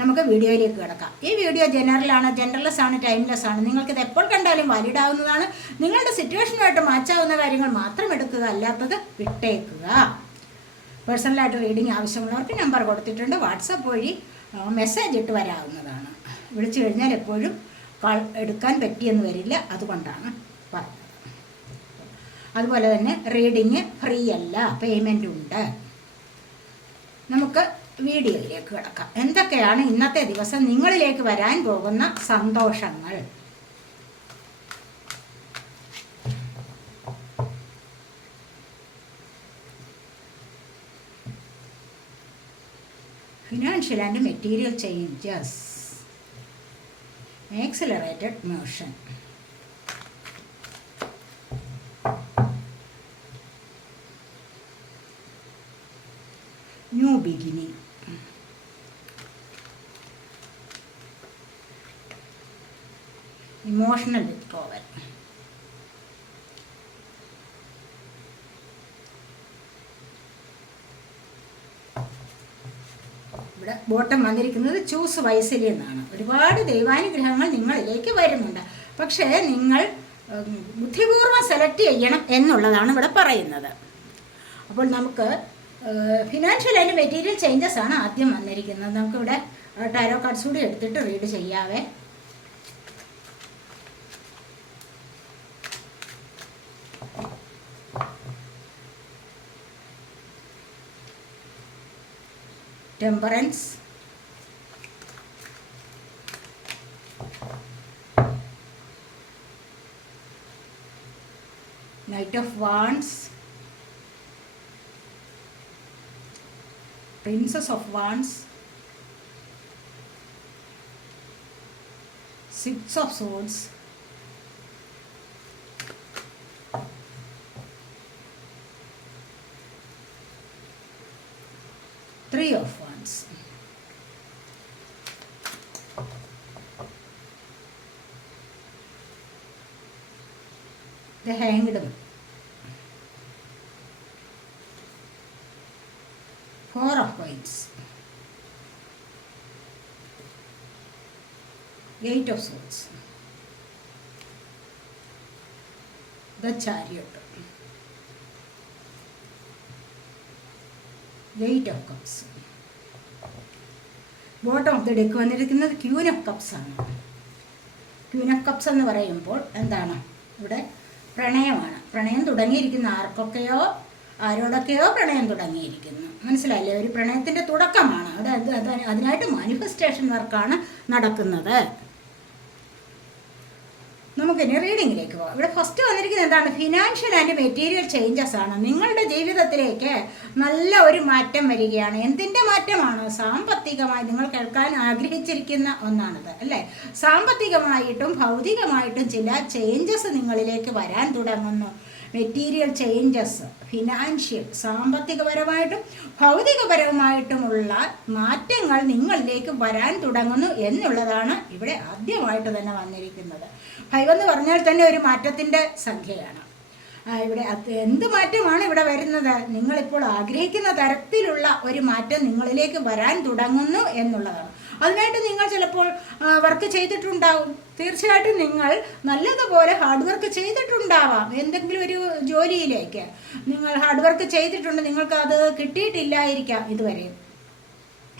നമുക്ക് വീഡിയോയിലേക്ക് കിടക്കാം. ഈ വീഡിയോ ജനറലാണ് ജനറൽലെസ് ആണ് ടൈംലെസ് ആണ് നിങ്ങൾക്കിത് എപ്പോൾ കണ്ടാലും വാലിഡ് ആവുന്നതാണ് നിങ്ങളുടെ സിറ്റുവേഷനുമായിട്ട് മാച്ചാവുന്ന കാര്യങ്ങൾ മാത്രം എടുക്കുക അല്ലാത്തത് വിട്ടേക്കുക. പേഴ്സണലായിട്ട് റീഡിംഗ് ആവശ്യമുള്ളവർക്ക് നമ്പർ കൊടുത്തിട്ടുണ്ട്. വാട്സപ്പ് വഴി മെസ്സേജ് ഇട്ട് വരാവുന്നതാണ്. വിളിച്ചു കഴിഞ്ഞാൽ എപ്പോഴും കാൾ എടുക്കാൻ പറ്റിയെന്ന് വരില്ല. അതുകൊണ്ടാണ് പറഞ്ഞത്. അതുപോലെ തന്നെ റീഡിങ് ഫ്രീ അല്ല പേയ്മെന്റ് ഉണ്ട്. നമുക്ക് വീഡിയോയിലേക്ക് കിടക്കാം. എന്തൊക്കെയാണ് ഇന്നത്തെ ദിവസം നിങ്ങളിലേക്ക് വരാൻ പോകുന്ന സന്തോഷങ്ങൾ? Financial and material changes accelerated motion new beginning emotional withdrawal ഇവിടെ ബോട്ടം വന്നിരിക്കുന്നത് ചൂസ് വൈസലി എന്നാണ്. ഒരുപാട് ദൈവാനുഗ്രഹങ്ങൾ നിങ്ങളിലേക്ക് വരുന്നുണ്ട്. പക്ഷേ നിങ്ങൾ ബുദ്ധിപൂർവം സെലക്ട് ചെയ്യണം എന്നുള്ളതാണ് ഇവിടെ പറയുന്നത്. അപ്പോൾ നമുക്ക് ഫിനാൻഷ്യൽ ആൻഡ് മെറ്റീരിയൽ ചേഞ്ചസ് ആണ് ആദ്യം വന്നിരിക്കുന്നത്. നമുക്കിവിടെ ടാരോ കാർഡ്സ് കൂടി എടുത്തിട്ട് റീഡ് ചെയ്യാവേ. temperance. Knight of wands. Princess of wands. Six of swords. Three of the hanged man four of coins eight of swords the chariot eight of cups bottom of the deck വന്നിരിക്കുന്നത് queen of cups ആണ് queen of cups എന്ന് പറയുമ്പോൾ എന്താണ് ഇവിടെ പ്രണയമാണ്. പ്രണയം തുടങ്ങിയിരിക്കുന്ന. ആർക്കൊക്കെയോ ആരോടൊക്കെയോ പ്രണയം തുടങ്ങിയിരിക്കുന്നു. മനസ്സിലായില്ലേ? ഒരു പ്രണയത്തിന്റെ തുടക്കമാണ്. അവിടെ അത് അത് അതിനായിട്ട് മാനിഫെസ്റ്റേഷൻ വർക്കാണ് നടക്കുന്നത്. നമുക്കിനി റീഡിങ്ങിലേക്ക് പോകാം. ഇവിടെ ഫസ്റ്റ് വന്നിരിക്കുന്നത് എന്താണ്? ഫിനാൻഷ്യൽ ആൻഡ് മെറ്റീരിയൽ ചേഞ്ചസ് ആണ്. നിങ്ങളുടെ ജീവിതത്തിലേക്ക് നല്ല ഒരു മാറ്റം വരികയാണ്. എന്തിന്റെ മാറ്റമാണ്? സാമ്പത്തികമായി നിങ്ങൾ കേൾക്കാൻ ആഗ്രഹിച്ചിരിക്കുന്ന ഒന്നാണിത് അല്ലേ? സാമ്പത്തികമായിട്ടും ഭൗതികമായിട്ടും ചില ചേഞ്ചസ് നിങ്ങളിലേക്ക് വരാൻ തുടങ്ങുന്നു. മെറ്റീരിയൽ ചേഞ്ചസ് ഫിനാൻഷ്യൽ സാമ്പത്തികപരമായിട്ടും ഭൗതികപരമായിട്ടുമുള്ള മാറ്റങ്ങൾ നിങ്ങളിലേക്ക് വരാൻ തുടങ്ങുന്നു എന്നുള്ളതാണ് ഇവിടെ ആദ്യമായിട്ട് തന്നെ വന്നിരിക്കുന്നത്. ഫൈവ് എന്ന് പറഞ്ഞാൽ തന്നെ ഒരു മാറ്റത്തിന്റെ സംഖ്യയാണ്. ഇവിടെ എന്ത് മാറ്റമാണ് ഇവിടെ വരുന്നത്? നിങ്ങളിപ്പോൾ ആഗ്രഹിക്കുന്ന തരത്തിലുള്ള ഒരു മാറ്റം നിങ്ങളിലേക്ക് വരാൻ തുടങ്ങുന്നു എന്നുള്ളതാണ്. അതിനായിട്ട് നിങ്ങൾ ചിലപ്പോൾ വർക്ക് ചെയ്തിട്ടുണ്ടാവും. തീർച്ചയായിട്ടും നിങ്ങൾ നല്ലതുപോലെ ഹാർഡ് വർക്ക് ചെയ്തിട്ടുണ്ടാവാം. എന്തെങ്കിലും ഒരു ജോലിയിലേക്ക് നിങ്ങൾ ഹാർഡ് വർക്ക് ചെയ്തിട്ടുണ്ട് നിങ്ങൾക്ക് അത് കിട്ടിയിട്ടില്ലായിരിക്കാം ഇതുവരെ.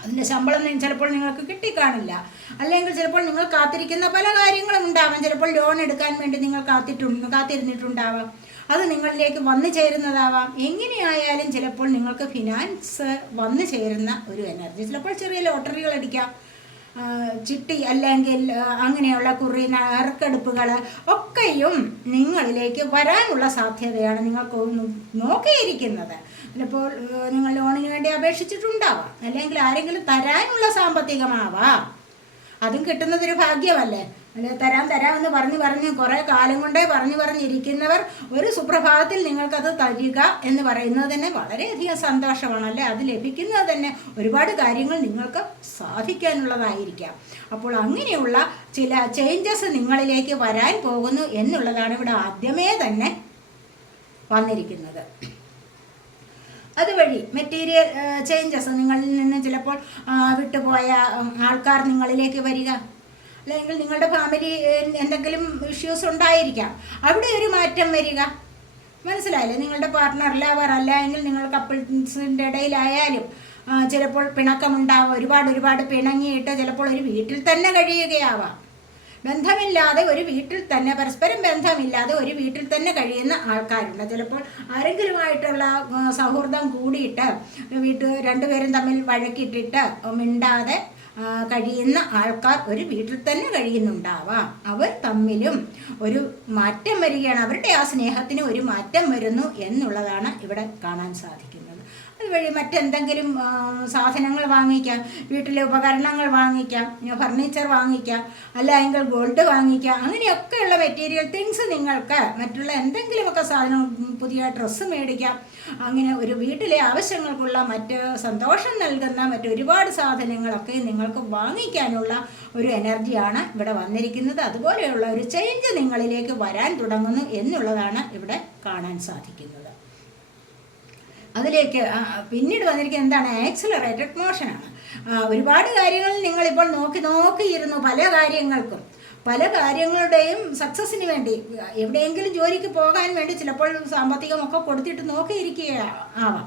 അതിന്റെ ശമ്പളം ചിലപ്പോൾ നിങ്ങൾക്ക് കിട്ടിക്കാണില്ല. അല്ലെങ്കിൽ ചിലപ്പോൾ നിങ്ങൾ കാത്തിരിക്കുന്ന പല കാര്യങ്ങളും ഉണ്ടാവാം. ചിലപ്പോൾ ലോൺ എടുക്കാൻ വേണ്ടി നിങ്ങൾ കാത്തിട്ടുണ്ട് കാത്തിരുന്നിട്ടുണ്ടാവാം. അത് നിങ്ങളിലേക്ക് വന്നു ചേരുന്നതാവാം. എങ്ങനെയായാലും ചിലപ്പോൾ നിങ്ങൾക്ക് ഫിനാൻസ് വന്നു ചേരുന്ന ഒരു എനർജി ചിലപ്പോൾ ചെറിയ ലോട്ടറികൾ അടിക്കാം. ചിട്ടി അല്ലെങ്കിൽ അങ്ങനെയുള്ള കുറി നറുക്കെടുപ്പുകൾ ഒക്കെയും നിങ്ങളിലേക്ക് വരാനുള്ള സാധ്യതയാണ് നിങ്ങൾക്ക് നോക്കിയിരിക്കുന്നത്. ചിലപ്പോൾ നിങ്ങൾ ലോണിന് വേണ്ടി അപേക്ഷിച്ചിട്ടുണ്ടാവാം. അല്ലെങ്കിൽ ആരെങ്കിലും തരാനുള്ള സാമ്പത്തികമാവാം. അതും കിട്ടുന്നതൊരു ഭാഗ്യമല്ലേ? അല്ലെ? തരാം തരാമെന്ന് പറഞ്ഞു പറഞ്ഞ് കുറേ കാലം കൊണ്ടേ പറഞ്ഞു പറഞ്ഞിരിക്കുന്നവർ ഒരു സുപ്രഭാതത്തിൽ നിങ്ങൾക്കത് തരിക എന്ന് പറയുന്നത് തന്നെ വളരെയധികം സന്തോഷമാണ് അല്ലേ? അത് ലഭിക്കുന്നത് തന്നെ ഒരുപാട് കാര്യങ്ങൾ നിങ്ങൾക്ക് സാധിക്കാനുള്ളതായിരിക്കാം. അപ്പോൾ അങ്ങനെയുള്ള ചില ചേഞ്ചസ് നിങ്ങളിലേക്ക് വരാൻ പോകുന്നു എന്നുള്ളതാണ് ഇവിടെ ആദ്യമേ തന്നെ വന്നിരിക്കുന്നത്. അതുവഴി മെറ്റീരിയൽ ചേഞ്ചസ് നിങ്ങളിൽ നിന്ന് ചിലപ്പോൾ വിട്ടുപോയ ആൾക്കാർ നിങ്ങളിലേക്ക് വരിക. അല്ലെങ്കിൽ നിങ്ങളുടെ ഫാമിലി എന്തെങ്കിലും ഇഷ്യൂസ് ഉണ്ടായിരിക്കാം. അവിടെ ഒരു മാറ്റം വരിക. മനസ്സിലായില്ലേ? നിങ്ങളുടെ പാർട്ട്ണർ ലവർ അല്ല എങ്കിൽ നിങ്ങൾ കപ്പിൾസിന്റെ ഇടയിലായാലും ചിലപ്പോൾ പിണക്കമുണ്ടാവാം ഒരുപാട് ഒരുപാട് പിണങ്ങിയിട്ട് ചിലപ്പോൾ ഒരു വീട്ടിൽ തന്നെ കഴിയുകയാവാം. ബന്ധമില്ലാതെ ഒരു വീട്ടിൽ തന്നെ പരസ്പരം ബന്ധമില്ലാതെ ഒരു വീട്ടിൽ തന്നെ കഴിയുന്ന ആൾക്കാരുണ്ട്. ചിലപ്പോൾ ആരെങ്കിലുമായിട്ടുള്ള സൗഹൃദം കൂടിയിട്ട് വീട്ട് രണ്ടുപേരും തമ്മിൽ വഴക്കിട്ടിട്ട് മിണ്ടാതെ കഴിയുന്ന ആൾക്കാർ ഒരു വീട്ടിൽ തന്നെ കഴിയുന്നുണ്ടാവാം. അവർ തമ്മിലും ഒരു മാറ്റം വരികയാണ്. അവരുടെ ആ സ്നേഹത്തിന് ഒരു മാറ്റം വരുന്നു എന്നുള്ളതാണ് ഇവിടെ കാണാൻ സാധിക്കുന്നത്. അതുവഴി മറ്റെന്തെങ്കിലും സാധനങ്ങൾ വാങ്ങിക്കാം വീട്ടിലെ ഉപകരണങ്ങൾ വാങ്ങിക്കാം ഫർണിച്ചർ വാങ്ങിക്കാം അല്ലെങ്കിൽ ഗോൾഡ് വാങ്ങിക്കാം അങ്ങനെയൊക്കെയുള്ള മെറ്റീരിയൽ തിങ്സ് നിങ്ങൾക്ക് മറ്റുള്ള എന്തെങ്കിലുമൊക്കെ സാധനം പുതിയ ഡ്രസ്സ് മേടിക്കാം. അങ്ങനെ ഒരു വീട്ടിലെ ആവശ്യങ്ങൾക്കുള്ള മറ്റ് സന്തോഷം നൽകുന്ന മറ്റൊരുപാട് സാധനങ്ങളൊക്കെ നിങ്ങൾക്ക് വാങ്ങിക്കാനുള്ള ഒരു എനർജിയാണ് ഇവിടെ വന്നിരിക്കുന്നത്. അതുപോലെയുള്ള ഒരു ചേഞ്ച് നിങ്ങളിലേക്ക് വരാൻ തുടങ്ങുന്നു എന്നുള്ളതാണ് ഇവിടെ കാണാൻ സാധിക്കുന്നത്. അതിലേക്ക് പിന്നീട് വന്നിരിക്കുന്നത് എന്താണ്? ആക്സിലറേറ്റഡ് മോഷനാണ് ഒരുപാട് കാര്യങ്ങൾ നിങ്ങളിപ്പോൾ നോക്കി നോക്കിയിരുന്നു പല കാര്യങ്ങൾക്കും. പല കാര്യങ്ങളുടെയും സക്സസ്സിന് വേണ്ടി എവിടെയെങ്കിലും ജോലിക്ക് പോകാൻ വേണ്ടി ചിലപ്പോൾ സാമ്പത്തികമൊക്കെ കൊടുത്തിട്ട് നോക്കിയിരിക്കുക ആവാം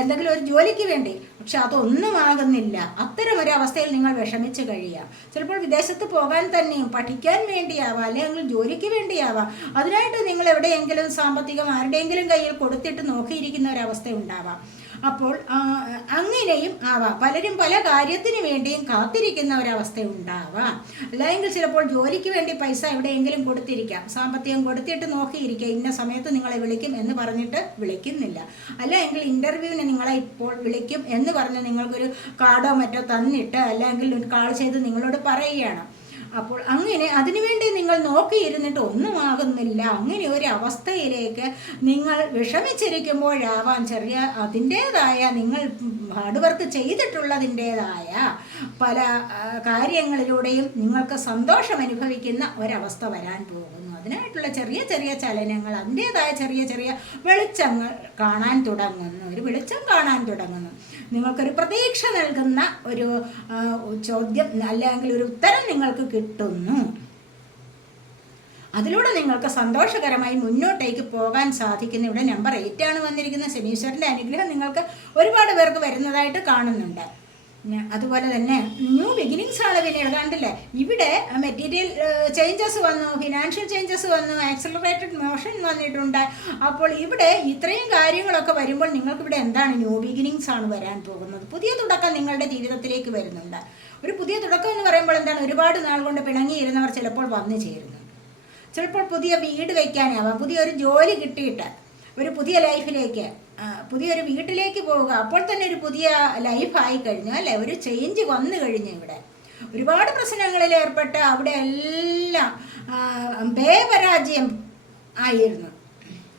എന്തെങ്കിലും ഒരു ജോലിക്ക് വേണ്ടി പക്ഷെ അതൊന്നും ആകുന്നില്ല. അത്തരം ഒരു അവസ്ഥയിൽ നിങ്ങൾ വിഷമിച്ച് കഴിയാം. ചിലപ്പോൾ വിദേശത്ത് പോകാൻ തന്നെയും പഠിക്കാൻ വേണ്ടിയാവാം അല്ലെങ്കിൽ ജോലിക്ക് വേണ്ടിയാവാം. അതിനായിട്ട് നിങ്ങൾ എവിടെയെങ്കിലും സാമ്പത്തികം ആരുടെയെങ്കിലും കയ്യിൽ കൊടുത്തിട്ട് നോക്കിയിരിക്കുന്ന ഒരവസ്ഥ ഉണ്ടാവാം. അപ്പോൾ അങ്ങനെയും ആവാം. പലരും പല കാര്യത്തിന് വേണ്ടിയും കാത്തിരിക്കുന്ന ഒരവസ്ഥ ഉണ്ടാവാം. അല്ലെങ്കിൽ ചിലപ്പോൾ ജോലിക്ക് വേണ്ടി പൈസ എവിടെയെങ്കിലും കൊടുത്തിരിക്കാം. സാമ്പത്തികം കൊടുത്തിട്ട് നോക്കിയിരിക്കുക. ഇന്ന സമയത്ത് നിങ്ങളെ വിളിക്കും എന്ന് പറഞ്ഞിട്ട് വിളിക്കുന്നില്ല. അല്ലെങ്കിൽ ഇന്റർവ്യൂവിന് നിങ്ങളെ ഇപ്പോൾ വിളിക്കും എന്ന് പറഞ്ഞ് നിങ്ങൾക്കൊരു കാർഡോ മറ്റോ തന്നിട്ട് അല്ലെങ്കിൽ ഒരു കാൾ ചെയ്ത് നിങ്ങളോട് പറയുകയാണ്. അപ്പോൾ അങ്ങനെ അതിനുവേണ്ടി നിങ്ങൾ നോക്കിയിരുന്നിട്ട് ഒന്നും ആകുന്നില്ല അങ്ങനെ ഒരു അവസ്ഥയിലേക്ക് നിങ്ങൾ വിഷമിച്ചിരിക്കുമ്പോഴാവാം ചെറിയ അതിന്റേതായ നിങ്ങൾ ഹാർഡ് വർക്ക് ചെയ്തിട്ടുള്ളതിന്റേതായ പല കാര്യങ്ങളിലൂടെയും നിങ്ങൾക്ക് സന്തോഷം അനുഭവിക്കുന്ന ഒരവസ്ഥ വരാൻ പോകുന്നു. അതിനായിട്ടുള്ള ചെറിയ ചെറിയ ചലനങ്ങൾ അതിന്റേതായ ചെറിയ ചെറിയ വെളിച്ചങ്ങൾ കാണാൻ തുടങ്ങുന്നു. ഒരു വെളിച്ചം കാണാൻ തുടങ്ങുന്നു. നിങ്ങൾക്കൊരു പ്രതീക്ഷ നൽകുന്ന ഒരു ചോദ്യം അല്ലെങ്കിൽ ഒരു ഉത്തരം നിങ്ങൾക്ക് കിട്ടുന്നു. അതിലൂടെ നിങ്ങൾക്ക് സന്തോഷകരമായി മുന്നോട്ടേക്ക് പോകാൻ സാധിക്കുന്ന. ഇവിടെ നമ്പർ എയ്റ്റ് ആണ് വന്നിരിക്കുന്ന ശനീശ്വരന്റെ അനുഗ്രഹം നിങ്ങൾക്ക് ഒരുപാട് പേർക്ക് വരുന്നതായിട്ട് കാണുന്നുണ്ട്. അതുപോലെ തന്നെ ന്യൂ ബിഗിനിങ്സ് ആണ് പിന്നീട് കണ്ടില്ലേ? ഇവിടെ മെറ്റീരിയൽ ചേഞ്ചസ് വന്നു ഫിനാൻഷ്യൽ ചേഞ്ചസ് വന്നു ആക്സലറേറ്റഡ് മോഷൻ വന്നിട്ടുണ്ട്. അപ്പോൾ ഇവിടെ ഇത്രയും കാര്യങ്ങളൊക്കെ വരുമ്പോൾ നിങ്ങൾക്ക് ഇവിടെ എന്താണ് ന്യൂ ബിഗിനിങ്സ് ആണ് വരാൻ പോകുന്നത്? പുതിയ തുടക്കം നിങ്ങളുടെ ജീവിതത്തിലേക്ക് വരുന്നുണ്ട്. ഒരു പുതിയ തുടക്കം എന്ന് പറയുമ്പോൾ എന്താണ്? ഒരുപാട് നാൾ കൊണ്ട് പിണങ്ങിയിരുന്നവർ ചിലപ്പോൾ വന്നു ചേരുന്നു. ചിലപ്പോൾ പുതിയ വീട് വയ്ക്കാനാവാം പുതിയൊരു ജോലി കിട്ടിയിട്ട് ഒരു പുതിയ ലൈഫിലേക്ക് പുതിയൊരു വീട്ടിലേക്ക് പോവുക. അപ്പോൾ തന്നെ ഒരു പുതിയ ലൈഫായി കഴിഞ്ഞു അല്ലേ? ഒരു ചേഞ്ച് വന്നു കഴിഞ്ഞു ഇവിടെ. ഒരുപാട് പ്രശ്നങ്ങളിൽ ഏർപ്പെട്ട് അവിടെ എല്ലാം ആ, ബേപരാജയം ആയിരുന്നു.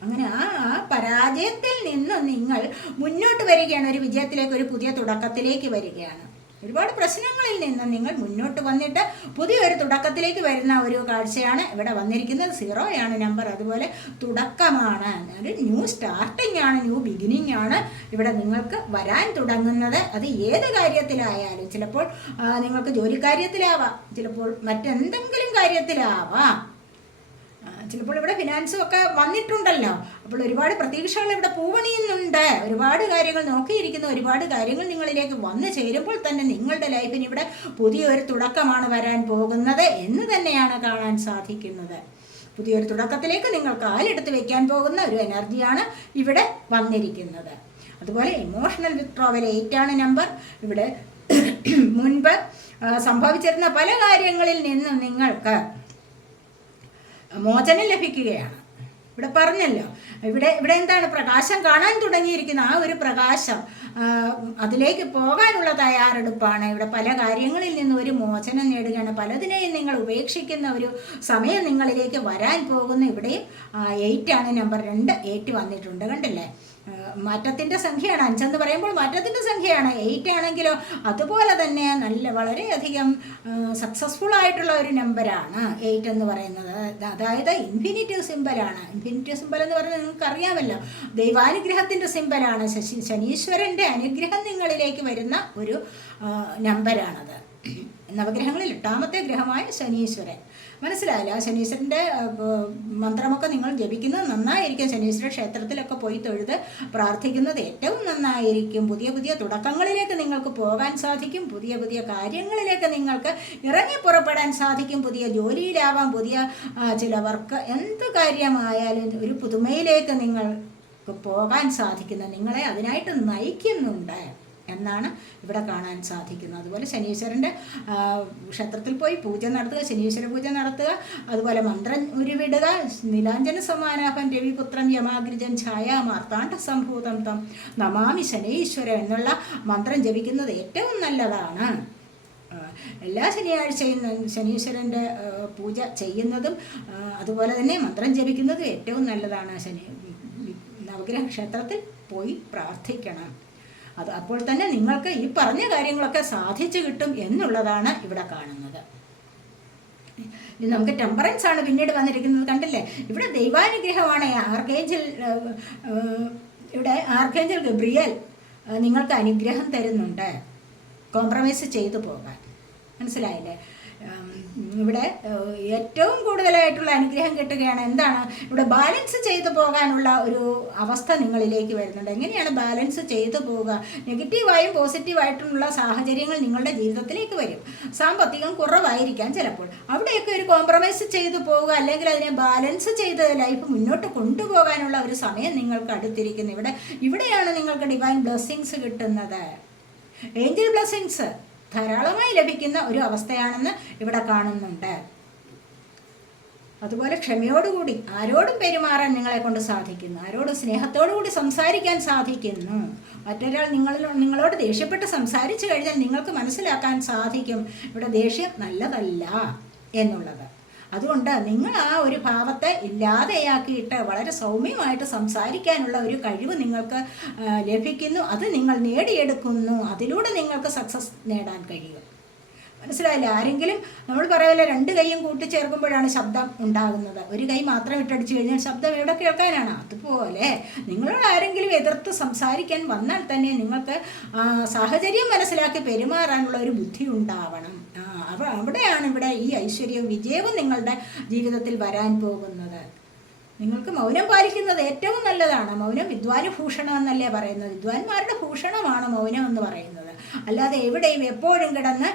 അങ്ങനെ ആ പരാജയത്തിൽ നിന്ന് നിങ്ങൾ മുന്നോട്ട് വരികയാണ്. ഒരു വിജയത്തിലേക്ക് ഒരു പുതിയ തുടക്കത്തിലേക്ക് വരികയാണ്. ഒരുപാട് പ്രശ്നങ്ങളിൽ നിന്ന് നിങ്ങൾ മുന്നോട്ട് വന്നിട്ട് പുതിയൊരു തുടക്കത്തിലേക്ക് വരുന്ന ഒരു കാഴ്ചയാണ് ഇവിടെ വന്നിരിക്കുന്നത്. സീറോയാണ് നമ്പർ അതുപോലെ തുടക്കമാണ്. ഒരു ന്യൂ സ്റ്റാർട്ടിംഗ് ആണ് ന്യൂ ബിഗിനിങ് ആണ് ഇവിടെ നിങ്ങൾക്ക് വരാൻ തുടങ്ങുന്നത്. അത് ഏത് കാര്യത്തിലായാലും ചിലപ്പോൾ നിങ്ങൾക്ക് ജോലിക്കാര്യത്തിലാവാം. ചിലപ്പോൾ മറ്റെന്തെങ്കിലും കാര്യത്തിലാവാം. ചിലപ്പോൾ ഇവിടെ ഫിനാൻസും ഒക്കെ വന്നിട്ടുണ്ടല്ലോ. അപ്പോൾ ഒരുപാട് പ്രതീക്ഷകൾ ഇവിടെ പൂവണിയുന്നുണ്ട്. ഒരുപാട് കാര്യങ്ങൾ നോക്കിയിരിക്കുന്ന. ഒരുപാട് കാര്യങ്ങൾ നിങ്ങളിലേക്ക് വന്നു ചേരുമ്പോൾ തന്നെ നിങ്ങളുടെ ലൈഫിന് ഇവിടെ പുതിയൊരു തുടക്കമാണ് വരാൻ പോകുന്നത് എന്ന് തന്നെയാണ് കാണാൻ സാധിക്കുന്നത്. പുതിയൊരു തുടക്കത്തിലേക്ക് നിങ്ങൾ കാലെടുത്ത് വെക്കാൻ പോകുന്ന ഒരു എനർജിയാണ് ഇവിടെ വന്നിരിക്കുന്നത്. അതുപോലെ ഇമോഷണൽ വിത്രോവൽ ആണ് നമ്പർ ഇവിടെ മുൻപ് സംഭവിച്ചിരുന്ന പല കാര്യങ്ങളിൽ നിന്നും നിങ്ങൾക്ക് മോചനം ലഭിക്കുകയാണ്. ഇവിടെ പറഞ്ഞല്ലോ. ഇവിടെ ഇവിടെ എന്താണ് പ്രകാശം കാണാൻ തുടങ്ങിയിരിക്കുന്ന ആ ഒരു പ്രകാശം അതിലേക്ക് പോകാനുള്ള തയ്യാറെടുപ്പാണ്. ഇവിടെ പല കാര്യങ്ങളിൽ നിന്ന് ഒരു മോചനം നേടുകയാണ്. പലതിനെയും നിങ്ങൾ ഉപേക്ഷിക്കുന്ന ഒരു സമയം നിങ്ങളിലേക്ക് വരാൻ പോകുന്ന ഇവിടെയും എയ്റ്റ് ആണ് നമ്പർ രണ്ട് എയ്റ്റ് വന്നിട്ടുണ്ട്. കണ്ടില്ലേ? മാറ്റത്തിന്റെ സംഖ്യയാണ്. അഞ്ചെന്ന് പറയുമ്പോൾ മാറ്റത്തിന്റെ സംഖ്യയാണ്. എയ്റ്റ് ആണെങ്കിലോ അതുപോലെ തന്നെ നല്ല വളരെയധികം സക്സസ്ഫുൾ ആയിട്ടുള്ള ഒരു നമ്പറാണ് എയ്റ്റ് എന്ന് പറയുന്നത്. അതായത് ഇൻഫിനിറ്റീവ് സിമ്പലാണ് ഇൻഫിനിറ്റീവ് സിമ്പൽ എന്ന് പറഞ്ഞാൽ നിങ്ങൾക്ക് അറിയാമല്ലോ. ദൈവാനുഗ്രഹത്തിന്റെ സിമ്പലാണ് ശശി ശനീശ്വരന്റെ അനുഗ്രഹം നിങ്ങളിലേക്ക് വരുന്ന ഒരു നമ്പരാണത് നവഗ്രഹങ്ങളിൽ എട്ടാമത്തെ ഗ്രഹമായ ശനീശ്വരൻ. മനസ്സിലായില്ല. ശനീശ്വരന്റെ മന്ത്രമൊക്കെ നിങ്ങൾ ജപിക്കുന്നത് നന്നായിരിക്കും. ശനീശ്വര ക്ഷേത്രത്തിലൊക്കെ പോയി തൊഴുത് പ്രാർത്ഥിക്കുന്നത് ഏറ്റവും നന്നായിരിക്കും. പുതിയ പുതിയ തുടക്കങ്ങളിലേക്ക് നിങ്ങൾക്ക് പോകാൻ സാധിക്കും. പുതിയ പുതിയ കാര്യങ്ങളിലേക്ക് നിങ്ങൾക്ക് ഇറങ്ങി പുറപ്പെടാൻ സാധിക്കും. പുതിയ ജോലിയിലാവാം. പുതിയ ചില വർക്ക് എന്ത് കാര്യമായാലും ഒരു പുതുമയിലേക്ക് നിങ്ങൾക്ക് പോകാൻ സാധിക്കുന്ന നിങ്ങളെ അതിനായിട്ട് നയിക്കുന്നുണ്ട്. എന്നാണ് ഇവിടെ കാണാൻ സാധിക്കുന്നത്. അതുപോലെ ശനീശ്വരന്റെ ക്ഷേത്രത്തിൽ പോയി പൂജ നടത്തുക ശനീശ്വര പൂജ നടത്തുക അതുപോലെ മന്ത്രം ഉരുവിടുക നിലാഞ്ജന സമാനാഭം രവിപുത്രൻ യമാഗ്രിജൻ ഛായ മാർത്താണ്ഡ സംഭൂതം തം നമാമി ശനീശ്വരം എന്നുള്ള മന്ത്രം ജപിക്കുന്നത് ഏറ്റവും നല്ലതാണ്. എല്ലാ ശനിയാഴ്ചയും ശനീശ്വരന്റെ പൂജ ചെയ്യുന്നതും അതുപോലെ തന്നെ മന്ത്രം ജപിക്കുന്നതും ഏറ്റവും നല്ലതാണ്. ശനി നവഗ്രഹ ക്ഷേത്രത്തിൽ പോയി പ്രാർത്ഥിക്കണം. അത് അപ്പോൾ തന്നെ നിങ്ങൾക്ക് ഈ പറഞ്ഞ കാര്യങ്ങളൊക്കെ സാധിച്ചു കിട്ടും എന്നുള്ളതാണ് ഇവിടെ കാണുന്നത്. നമുക്ക് ടെമ്പറൻസ് ആണ് പിന്നീട് വന്നിരിക്കുന്നത് കണ്ടില്ലേ? ഇവിടെ ദൈവാനുഗ്രഹമാണ്. ആർക്കേഞ്ചൽ ഇവിടെ ആർക്കേഞ്ചൽ ഗബ്രിയൽ നിങ്ങൾക്ക് അനുഗ്രഹം തരുന്നുണ്ട്. കോംപ്രമൈസ് ചെയ്തു പോകാൻ. മനസ്സിലായില്ലേ? ഇവിടെ ഏറ്റവും കൂടുതലായിട്ടുള്ള അനുഗ്രഹം കിട്ടുകയാണ് എന്താണ്? ഇവിടെ ബാലൻസ് ചെയ്തു പോകാനുള്ള ഒരു അവസ്ഥ നിങ്ങളിലേക്ക് വരുന്നുണ്ട്. എങ്ങനെയാണ് ബാലൻസ് ചെയ്തു പോവുക? നെഗറ്റീവായും പോസിറ്റീവായിട്ടുള്ള സാഹചര്യങ്ങൾ നിങ്ങളുടെ ജീവിതത്തിലേക്ക് വരും. സാമ്പത്തികം കുറവായിരിക്കാം ചിലപ്പോൾ. അവിടെയൊക്കെ ഒരു കോംപ്രമൈസ് ചെയ്തു പോവുക അല്ലെങ്കിൽ അതിനെ ബാലൻസ് ചെയ്ത് ലൈഫ് മുന്നോട്ട് കൊണ്ടുപോകാനുള്ള ഒരു സമയം നിങ്ങൾക്ക് അടുത്തിരിക്കുന്നു. ഇവിടെ ഇവിടെയാണ് നിങ്ങൾക്ക് ഡിവൈൻ ബ്ലെസ്സിങ്സ് കിട്ടുന്നത്. ഏഞ്ചൽ ബ്ലെസ്സിങ്സ് ധാരാളമായി ലഭിക്കുന്ന ഒരു അവസ്ഥയാണെന്ന് ഇവിടെ കാണുന്നുണ്ട്. അതുപോലെ ക്ഷമയോടുകൂടി ആരോടും പെരുമാറാൻ നിങ്ങളെ കൊണ്ട് സാധിക്കുന്നു. ആരോടും സ്നേഹത്തോടുകൂടി സംസാരിക്കാൻ സാധിക്കുന്നു. മറ്റൊരാൾ നിങ്ങളിൽ നിങ്ങളോട് ദേഷ്യപ്പെട്ട് സംസാരിച്ചു കഴിഞ്ഞാൽ നിങ്ങൾക്ക് മനസ്സിലാക്കാൻ സാധിക്കും. ഇവിടെ ദേഷ്യം നല്ലതല്ല എന്നുള്ളത്. അതുകൊണ്ട് നിങ്ങൾ ആ ഒരു ഭാവത്തെ ഇല്ലാതെയാക്കിയിട്ട് വളരെ സൗമ്യമായിട്ട് സംസാരിക്കാനുള്ള ഒരു കഴിവ് നിങ്ങൾക്ക് ലഭിക്കുന്നു. അത് നിങ്ങൾ നേടിയെടുക്കുന്നു. അതിലൂടെ നിങ്ങൾക്ക് സക്സസ് നേടാൻ കഴിയും. മനസ്സിലായില്ല? ആരെങ്കിലും നമ്മൾ പറയല്ലേ രണ്ട് കൈയും കൂട്ടിച്ചേർക്കുമ്പോഴാണ് ശബ്ദം ഉണ്ടാകുന്നത്. ഒരു കൈ മാത്രം ഇട്ടടിച്ചു കഴിഞ്ഞാൽ ശബ്ദം എവിടെ കേൾക്കാനാണ്? അതുപോലെ നിങ്ങളോട് ആരെങ്കിലും എതിർത്ത് സംസാരിക്കാൻ വന്നാൽ തന്നെ നിങ്ങൾക്ക് സാഹചര്യം മനസ്സിലാക്കി പെരുമാറാനുള്ള ഒരു ബുദ്ധി ഉണ്ടാവണം. അവ- അവിടെയാണ് ഇവിടെ ഈ ഐശ്വര്യവും വിജയവും നിങ്ങളുടെ ജീവിതത്തിൽ വരാൻ പോകുന്നത്. നിങ്ങൾക്ക് മൗനം പാലിക്കുന്നത് ഏറ്റവും നല്ലതാണ്. മൗനം വിദ്വാന് ഭൂഷണം എന്നല്ലേ പറയുന്നത്? വിദ്വാൻമാരുടെ ഭൂഷണമാണ് മൗനം എന്ന് പറയുന്നത്. അല്ലാതെ എവിടെയും എപ്പോഴും കിടന്ന്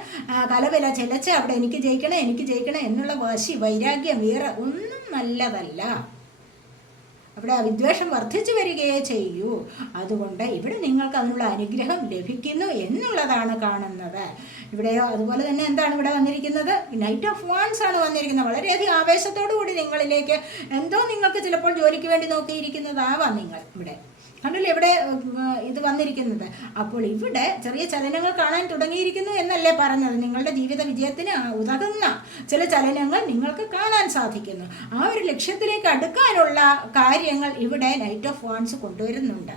കലവില ചെലച്ച് അവിടെ എനിക്ക് ജയിക്കണം എനിക്ക് ജയിക്കണം എന്നുള്ള വാശി വൈരാഗ്യം വേറെ ഒന്നും നല്ലതല്ല. അവിടെ വിദ്വേഷം വർദ്ധിച്ചു വരികയേ ചെയ്യൂ. അതുകൊണ്ട് ഇവിടെ നിങ്ങൾക്ക് അതിനുള്ള അനുഗ്രഹം ലഭിക്കുന്നു എന്നുള്ളതാണ് കാണുന്നത്. ഇവിടെയോ അതുപോലെ തന്നെ എന്താണ് ഇവിടെ വന്നിരിക്കുന്നത്? നൈറ്റ് ഓഫ് വാൺസ് ആണ് വന്നിരിക്കുന്നത്. വളരെയധികം ആവേശത്തോടു കൂടി നിങ്ങളിലേക്ക് എന്തോ നിങ്ങൾക്ക് ചിലപ്പോൾ ജോലിക്ക് വേണ്ടി നോക്കിയിരിക്കുന്നതാവാം നിങ്ങൾ ഇവിടെ. കണ്ടില്ലേ ഇവിടെ ഇത് വന്നിരിക്കുന്നത്? അപ്പോൾ ഇവിടെ ചെറിയ ചലനങ്ങൾ കാണാൻ തുടങ്ങിയിരിക്കുന്നു എന്നല്ലേ പറഞ്ഞത്. നിങ്ങളുടെ ജീവിത വിജയത്തിന് ഉതകുന്ന ചില ചലനങ്ങൾ നിങ്ങൾക്ക് കാണാൻ സാധിക്കുന്നു. ആ ഒരു ലക്ഷ്യത്തിലേക്ക് അടുക്കാനുള്ള കാര്യങ്ങൾ ഇവിടെ നൈറ്റ് ഓഫ് വാൺസ് കൊണ്ടുവരുന്നുണ്ട്.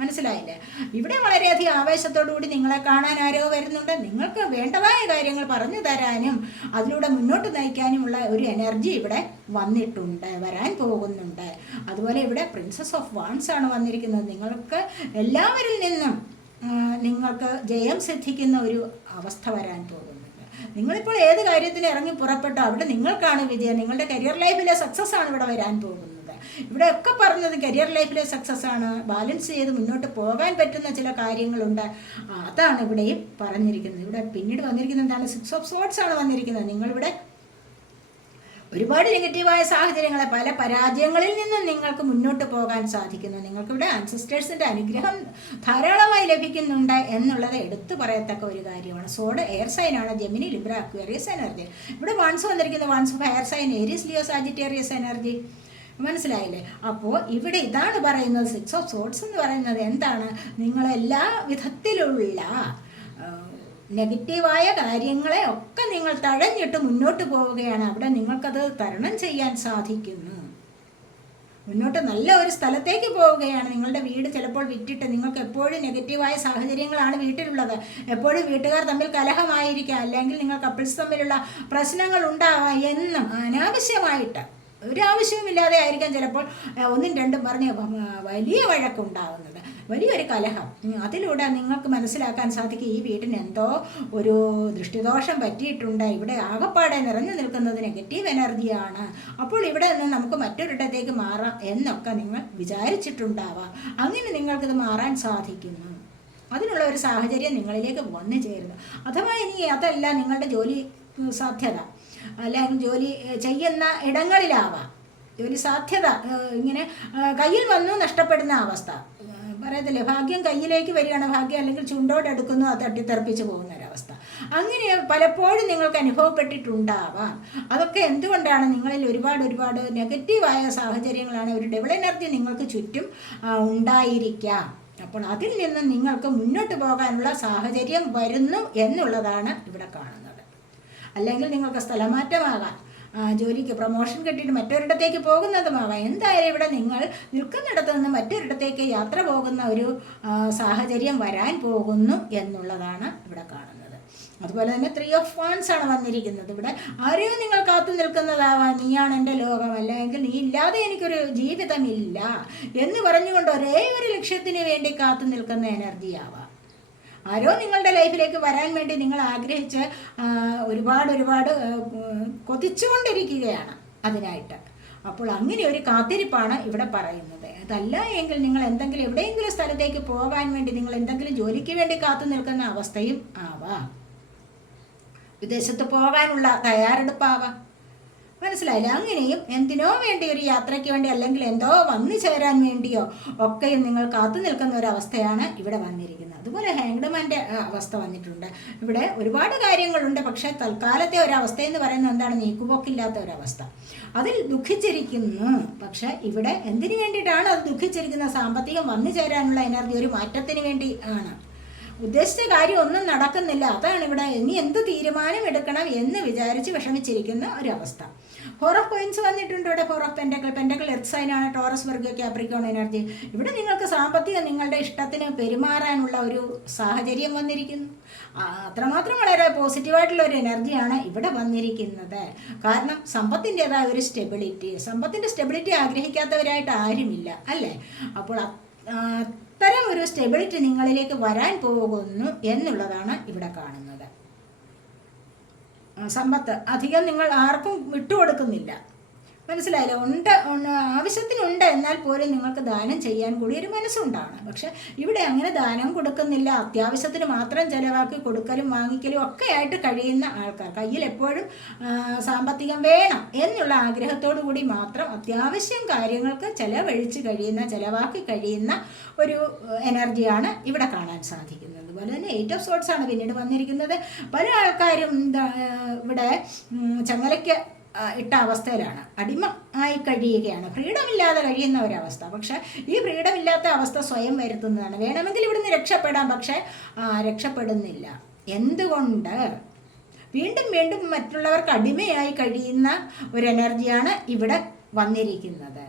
മനസ്സിലായില്ലേ? ഇവിടെ വളരെയധികം ആവേശത്തോടു കൂടി നിങ്ങളെ കാണാൻ ആരോ വരുന്നുണ്ട്. നിങ്ങൾക്ക് വേണ്ടതായ കാര്യങ്ങൾ പറഞ്ഞു തരാനും അതിലൂടെ മുന്നോട്ട് നയിക്കാനുമുള്ള ഒരു എനർജി ഇവിടെ വന്നിട്ടുണ്ട് വരാൻ പോകുന്നുണ്ട്. അതുപോലെ ഇവിടെ പ്രിൻസസ് ഓഫ് വാൺസ് ആണ് വന്നിരിക്കുന്നത്. നിങ്ങൾക്ക് എല്ലാവരിൽ നിന്നും നിങ്ങൾക്ക് ജയം സിദ്ധിക്കുന്ന ഒരു അവസ്ഥ വരാൻ പോകുന്നുണ്ട്. നിങ്ങളിപ്പോൾ ഏത് കാര്യത്തിന് ഇറങ്ങി പുറപ്പെട്ടോ അവിടെ നിങ്ങൾക്കാണ് വിജയം. നിങ്ങളുടെ കരിയർ ലൈഫിലെ സക്സസ് ആണ് ഇവിടെ വരാൻ പോകുന്നത്. ഇവിടെ ഒക്കെ പറഞ്ഞത് കരിയർ ലൈഫിലെ സക്സസ് ആണ്. ബാലൻസ് ചെയ്ത് മുന്നോട്ട് പോകാൻ പറ്റുന്ന ചില കാര്യങ്ങളുണ്ട്. അതാണ് ഇവിടെയും പറഞ്ഞിരിക്കുന്നത്. ഇവിടെ പിന്നീട് വന്നിരിക്കുന്നത് എന്താണ്? സിക്സ് ഓഫ് സോട്ട്സ് ആണ് വന്നിരിക്കുന്നത്. നിങ്ങളിവിടെ ഒരുപാട് നെഗറ്റീവായ സാഹചര്യങ്ങളെ പല പരാജയങ്ങളിൽ നിന്നും നിങ്ങൾക്ക് മുന്നോട്ട് പോകാൻ സാധിക്കുന്നു. നിങ്ങൾക്കിവിടെ ആൻസിസ്റ്റേഴ്സിന്റെ അനുഗ്രഹം ധാരാളമായി ലഭിക്കുന്നുണ്ട് എന്നുള്ളത് എടുത്തു പറയത്തക്ക ഒരു കാര്യമാണ്. സോഡ് എയർ സൈൻ ആണ്. ജെമിനി ലിബ്ര അക്വേറിയസ് എനർജി ഇവിടെ വൺസ് വന്നിരിക്കുന്നത് wands of air sign Aries Leo Sagittarius energy മനസ്സിലായില്ലേ? അപ്പോൾ ഇവിടെ ഇതാണ് പറയുന്നത് സിക്സ് ഓഫ് സോട്സ് എന്ന് പറയുന്നത് എന്താണ്? നിങ്ങളെല്ലാ വിധത്തിലുള്ള നെഗറ്റീവായ കാര്യങ്ങളെ ഒക്കെ നിങ്ങൾ തഴഞ്ഞിട്ട് മുന്നോട്ട് പോവുകയാണ്. അവിടെ നിങ്ങൾക്കത് തരണം ചെയ്യാൻ സാധിക്കുന്നു. മുന്നോട്ട് നല്ല ഒരു സ്ഥലത്തേക്ക് പോവുകയാണ്. നിങ്ങളുടെ വീട് ചിലപ്പോൾ വിറ്റിട്ട് നിങ്ങൾക്ക് എപ്പോഴും നെഗറ്റീവായ സാഹചര്യങ്ങളാണ് വീട്ടിലുള്ളത്. എപ്പോഴും വീട്ടുകാർ തമ്മിൽ കലഹമായിരിക്കാം. അല്ലെങ്കിൽ നിങ്ങൾ കപ്പിൾസ് തമ്മിലുള്ള പ്രശ്നങ്ങൾ ഉണ്ടാവാം എന്നും അനാവശ്യമായിട്ട് ഒരാവശ്യവുമില്ലാതെ ആയിരിക്കാം ചിലപ്പോൾ ഒന്നും രണ്ടും പറഞ്ഞ് വലിയ വഴക്കുണ്ടാവുന്നത്. വലിയൊരു കലഹം. അതിലൂടെ നിങ്ങൾക്ക് മനസ്സിലാക്കാൻ സാധിക്കും ഈ വീട്ടിന് എന്തോ ഒരു ദൃഷ്ടിദോഷം പറ്റിയിട്ടുണ്ട്. ഇവിടെ ആകപ്പാടെ നിറഞ്ഞു നിൽക്കുന്നത് നെഗറ്റീവ് എനർജിയാണ്. അപ്പോൾ ഇവിടെ നിന്ന് നമുക്ക് മറ്റൊരിടത്തേക്ക് മാറാം എന്നൊക്കെ നിങ്ങൾ വിചാരിച്ചിട്ടുണ്ടാവാം. അങ്ങനെ നിങ്ങൾക്കിത് മാറാൻ സാധിക്കുന്നു. അതിനുള്ള ഒരു സാഹചര്യം നിങ്ങളിലേക്ക് വന്നു ചേരുന്നു. അഥവാ ഇനി അതല്ല നിങ്ങളുടെ ജോലി സാധ്യത. അല്ലെങ്കിൽ ജോലി ചെയ്യുന്ന ഇടങ്ങളിലാവാം. ജോലി സാധ്യത ഇങ്ങനെ കയ്യിൽ വന്നു നഷ്ടപ്പെടുന്ന അവസ്ഥ. പറയത്തില്ലേ ഭാഗ്യം കയ്യിലേക്ക് വരികയാണ് ഭാഗ്യം അല്ലെങ്കിൽ ചുണ്ടോടെടുക്കുന്നു അത് തട്ടിത്തെറിപ്പിച്ച് പോകുന്ന ഒരവസ്ഥ അങ്ങനെ പലപ്പോഴും നിങ്ങൾക്ക് അനുഭവപ്പെട്ടിട്ടുണ്ടാവാം. അതൊക്കെ എന്തുകൊണ്ടാണ് നിങ്ങളിൽ ഒരുപാട് ഒരുപാട് നെഗറ്റീവായ സാഹചര്യങ്ങളാണ് ഒരു ഡബിൾ എനർജി നിങ്ങൾക്ക് ചുറ്റും ഉണ്ടായിരിക്കാം. അപ്പോൾ അതിൽ നിന്ന് നിങ്ങൾക്ക് മുന്നോട്ട് പോകാനുള്ള സാഹചര്യം വരുന്നു എന്നുള്ളതാണ് ഇവിടെ കാണുന്നത്. അല്ലെങ്കിൽ നിങ്ങൾക്ക് സ്ഥലമാറ്റമാകാം. ജോലിക്ക് പ്രൊമോഷൻ കിട്ടിയിട്ട് മറ്റൊരിടത്തേക്ക് പോകുന്നതുമാകാം. എന്തായാലും ഇവിടെ നിങ്ങൾ നിൽക്കുന്നിടത്ത് നിന്ന് മറ്റൊരിടത്തേക്ക് യാത്ര പോകുന്ന ഒരു സാഹചര്യം വരാൻ പോകുന്നു എന്നുള്ളതാണ് ഇവിടെ കാണുന്നത്. അതുപോലെ തന്നെ ത്രീ ഓഫ് വാൺസ് ആണ് വന്നിരിക്കുന്നത് ഇവിടെ. ആരെയും നിങ്ങൾ കാത്തു നിൽക്കുന്നതാവാം. നീയാണ് എന്റെ ലോകം. അല്ലെങ്കിൽ നീ ഇല്ലാതെ എനിക്കൊരു ജീവിതമില്ല എന്ന് പറഞ്ഞുകൊണ്ട് ഒരേ ഒരു ലക്ഷ്യത്തിന് വേണ്ടി കാത്തു നിൽക്കുന്ന എനർജി ആവാം. ആരോ നിങ്ങളുടെ ലൈഫിലേക്ക് വരാൻ വേണ്ടി നിങ്ങൾ ആഗ്രഹിച്ച് ഒരുപാട് ഒരുപാട് കൊതിച്ചുകൊണ്ടിരിക്കുകയാണ് അതിനായിട്ട്. അപ്പോൾ അങ്ങനെ ഒരു കാത്തിരിപ്പാണ് ഇവിടെ പറയുന്നത്. അതല്ല എങ്കിൽ നിങ്ങൾ എന്തെങ്കിലും എവിടെയെങ്കിലും സ്ഥലത്തേക്ക് പോകാൻ വേണ്ടി നിങ്ങൾ എന്തെങ്കിലും ജോലിക്ക് വേണ്ടി കാത്തു നിൽക്കുന്ന അവസ്ഥയും ആവാം. വിദേശത്ത് പോകാനുള്ള തയ്യാറെടുപ്പാവാം. മനസ്സിലായില്ല? അങ്ങനെയും എന്തിനോ വേണ്ടി ഒരു യാത്രയ്ക്ക് വേണ്ടി അല്ലെങ്കിൽ എന്തോ വന്നു ചേരാൻ വേണ്ടിയോ ഒക്കെയും നിങ്ങൾ കാത്തു നിൽക്കുന്ന ഒരു അവസ്ഥയാണ് ഇവിടെ വന്നിരിക്കുന്നത്. അതുപോലെ ഹാങ്ഡമാന്റെ അവസ്ഥ വന്നിട്ടുണ്ട്. ഇവിടെ ഒരുപാട് കാര്യങ്ങളുണ്ട്. പക്ഷേ തൽക്കാലത്തെ ഒരവസ്ഥ എന്ന് പറയുന്നത് എന്താണ്? നീക്കുപോക്കില്ലാത്ത ഒരവസ്ഥ. അതിൽ ദുഃഖിച്ചിരിക്കുന്നു. പക്ഷേ ഇവിടെ എന്തിനു വേണ്ടിയിട്ടാണ് അത് ദുഃഖിച്ചിരിക്കുന്നത്? സാമ്പത്തികം വന്നു ചേരാനുള്ള എനർജി ഒരു മാറ്റത്തിന് വേണ്ടി ആണ്. ഉദ്ദേശിച്ച കാര്യം ഒന്നും നടക്കുന്നില്ല. അതാണ് ഇവിടെ ഇനി എന്ത് തീരുമാനം എടുക്കണം എന്ന് വിചാരിച്ച് വിഷമിച്ചിരിക്കുന്ന ഒരവസ്ഥ. ഫോർ ഓഫ് കോയിൻസ് വന്നിട്ടുണ്ട് ഇവിടെ four of pentacle pentacle earth സൈനാണ് Taurus Virgo Capricorn energy ഇവിടെ നിങ്ങൾക്ക് സാമ്പത്തികം നിങ്ങളുടെ ഇഷ്ടത്തിന് പെരുമാറാനുള്ള ഒരു സാഹചര്യം വന്നിരിക്കുന്നു. അത്രമാത്രം വളരെ പോസിറ്റീവായിട്ടുള്ള ഒരു എനർജിയാണ് ഇവിടെ വന്നിരിക്കുന്നത്. കാരണം സമ്പത്തിന്റെതായ ഒരു സ്റ്റെബിലിറ്റി സമ്പത്തിന്റെ സ്റ്റെബിലിറ്റി ആഗ്രഹിക്കാത്തവരായിട്ട് ആരുമില്ല അല്ലേ? അപ്പോൾ അത്തരം ഒരു സ്റ്റെബിലിറ്റി നിങ്ങളിലേക്ക് വരാൻ പോകുന്നു എന്നുള്ളതാണ് ഇവിടെ കാണുന്നത്. സമ്പത്ത്. അധികം നിങ്ങൾ ആർക്കും വിട്ടുകൊടുക്കുന്നില്ല. മനസ്സിലായില്ല. ഉണ്ട് ആവശ്യത്തിനുണ്ട്. എന്നാൽ പോലും നിങ്ങൾക്ക് ദാനം ചെയ്യാൻ കൂടി ഒരു മനസ്സുണ്ടാണ് പക്ഷെ ഇവിടെ അങ്ങനെ ദാനം കൊടുക്കുന്നില്ല. അത്യാവശ്യത്തിന് മാത്രം ചിലവാക്കി കൊടുക്കലും വാങ്ങിക്കലും ഒക്കെ ആയിട്ട് കഴിയുന്ന ആൾക്കാർ കയ്യിൽ എപ്പോഴും സാമ്പത്തികം വേണം എന്നുള്ള ആഗ്രഹത്തോടു കൂടി മാത്രം അത്യാവശ്യം കാര്യങ്ങൾക്ക് ചിലവഴിച്ച് കഴിയുന്ന ചിലവാക്കി കഴിയുന്ന ഒരു എനർജിയാണ് ഇവിടെ കാണാൻ സാധിക്കുന്നത്. അതുപോലെ തന്നെ എയ്റ്റ് ഓഫ് സോട്ട്സ് ആണ് പിന്നീട് വന്നിരിക്കുന്നത്. പല ആൾക്കാരും ഇവിടെ ചങ്ങലയ്ക്ക് ഇട്ട അവസ്ഥയിലാണ്. അടിമ ആയി കഴിയുകയാണ്. ഫ്രീഡം ഇല്ലാതെ കഴിയുന്ന ഒരവസ്ഥ. പക്ഷെ ഈ ഫ്രീഡം ഇല്ലാത്ത അവസ്ഥ സ്വയം വരുത്തുന്നതാണ്. വേണമെങ്കിൽ ഇവിടുന്ന് രക്ഷപ്പെടാം പക്ഷെ രക്ഷപ്പെടുന്നില്ല. എന്തുകൊണ്ട്? വീണ്ടും വീണ്ടും മറ്റുള്ളവർക്ക് അടിമയായി കഴിയുന്ന ഒരു എനർജിയാണ് ഇവിടെ വന്നിരിക്കുന്നത്.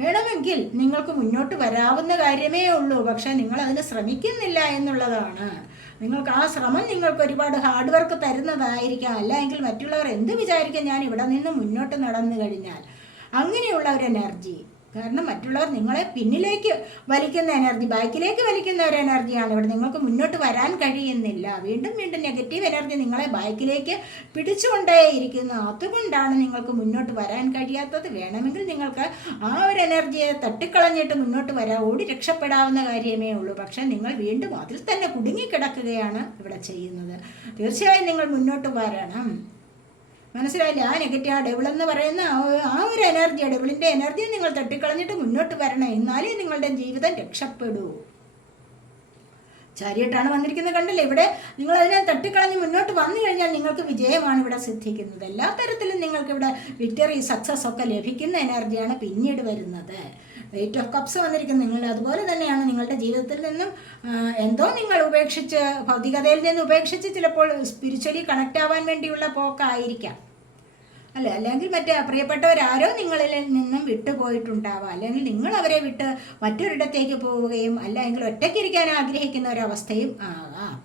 വേണമെങ്കിൽ നിങ്ങൾക്ക് മുന്നോട്ട് വരാവുന്ന കാര്യമേ ഉള്ളൂ. പക്ഷെ നിങ്ങൾ അതിന് ശ്രമിക്കുന്നില്ല എന്നുള്ളതാണ്. നിങ്ങൾക്ക് ആ ശ്രമം നിങ്ങൾക്ക് ഒരുപാട് ഹാർഡ് വർക്ക് തരുന്നതായിരിക്കാം. അല്ലെങ്കിൽ മറ്റുള്ളവർ എന്ത് വിചാരിക്കും? ഞാൻ ഇവിടെ നിന്ന് മുന്നോട്ട് നടന്നു കഴിഞ്ഞാൽ. അങ്ങനെയുള്ള ഒരു എനർജി കാരണം മറ്റുള്ളവർ നിങ്ങളെ പിന്നിലേക്ക് വലിക്കുന്ന എനർജി ബാക്കിലേക്ക് വലിക്കുന്ന ഒരു എനർജിയാണ് ഇവിടെ നിങ്ങൾക്ക് മുന്നോട്ട് വരാൻ കഴിയുന്നില്ല. വീണ്ടും വീണ്ടും നെഗറ്റീവ് എനർജി നിങ്ങളെ ബാക്കിലേക്ക് പിടിച്ചുകൊണ്ടേയിരിക്കുന്നു. അതുകൊണ്ടാണ് നിങ്ങൾക്ക് മുന്നോട്ട് വരാൻ കഴിയാത്തത്. വേണമെങ്കിൽ നിങ്ങൾക്ക് ആ ഒരു എനർജിയെ തട്ടിക്കളഞ്ഞിട്ട് മുന്നോട്ട് വരാൻ ഓടി രക്ഷപ്പെടാവുന്ന കാര്യമേ ഉള്ളൂ. പക്ഷേ നിങ്ങൾ വീണ്ടും അതിൽ തന്നെ കുടുങ്ങിക്കിടക്കുകയാണ് ഇവിടെ ചെയ്യുന്നത്. തീർച്ചയായും നിങ്ങൾ മുന്നോട്ട് വരണം. മനസ്സിലായില്ലേ ആ നെഗറ്റീവ് ആ ഡബിൾ എന്ന് പറയുന്ന ആ ഒരു- എനർജി ഡബിളിന്റെ എനർജി നിങ്ങൾ തട്ടിക്കളഞ്ഞിട്ട് മുന്നോട്ട് വരണം. എന്നാലേ നിങ്ങളുടെ ജീവിതം രക്ഷപ്പെടൂ. ചാരിയിട്ടാണ് വന്നിരിക്കുന്നത് കണ്ടല്ലേ? ഇവിടെ നിങ്ങൾ അതിനെ തട്ടിക്കളഞ്ഞ് മുന്നോട്ട് വന്നു കഴിഞ്ഞാൽ നിങ്ങൾക്ക് വിജയമാണ് ഇവിടെ സിദ്ധിക്കുന്നത്. എല്ലാ തരത്തിലും നിങ്ങൾക്ക് ഇവിടെ വിക്ടറി സക്സസ് ഒക്കെ ലഭിക്കുന്ന എനർജിയാണ് പിന്നീട് വരുന്നത്. വെയിറ്റ് ഓഫ് കപ്സ് വന്നിരിക്കുന്നത് നിങ്ങൾ അതുപോലെ തന്നെയാണ് നിങ്ങളുടെ ജീവിതത്തിൽ നിന്നും എന്തോ നിങ്ങൾ ഉപേക്ഷിച്ച് ഭൗതികതയിൽ നിന്ന് ഉപേക്ഷിച്ച് ചിലപ്പോൾ സ്പിരിച്വലി കണക്ട് ആവാൻ വേണ്ടിയുള്ള പോക്കായിരിക്കാം. അല്ല? അല്ലെങ്കിൽ മറ്റേ പ്രിയപ്പെട്ടവരാരോ നിങ്ങളിൽ നിന്നും വിട്ടുപോയിട്ടുണ്ടാവാം. അല്ലെങ്കിൽ നിങ്ങൾ അവരെ വിട്ട് മറ്റൊരിടത്തേക്ക് പോവുകയും അല്ലെങ്കിൽ ഒറ്റയ്ക്കിരിക്കാൻ ആഗ്രഹിക്കുന്ന ഒരവസ്ഥയും ആകാം.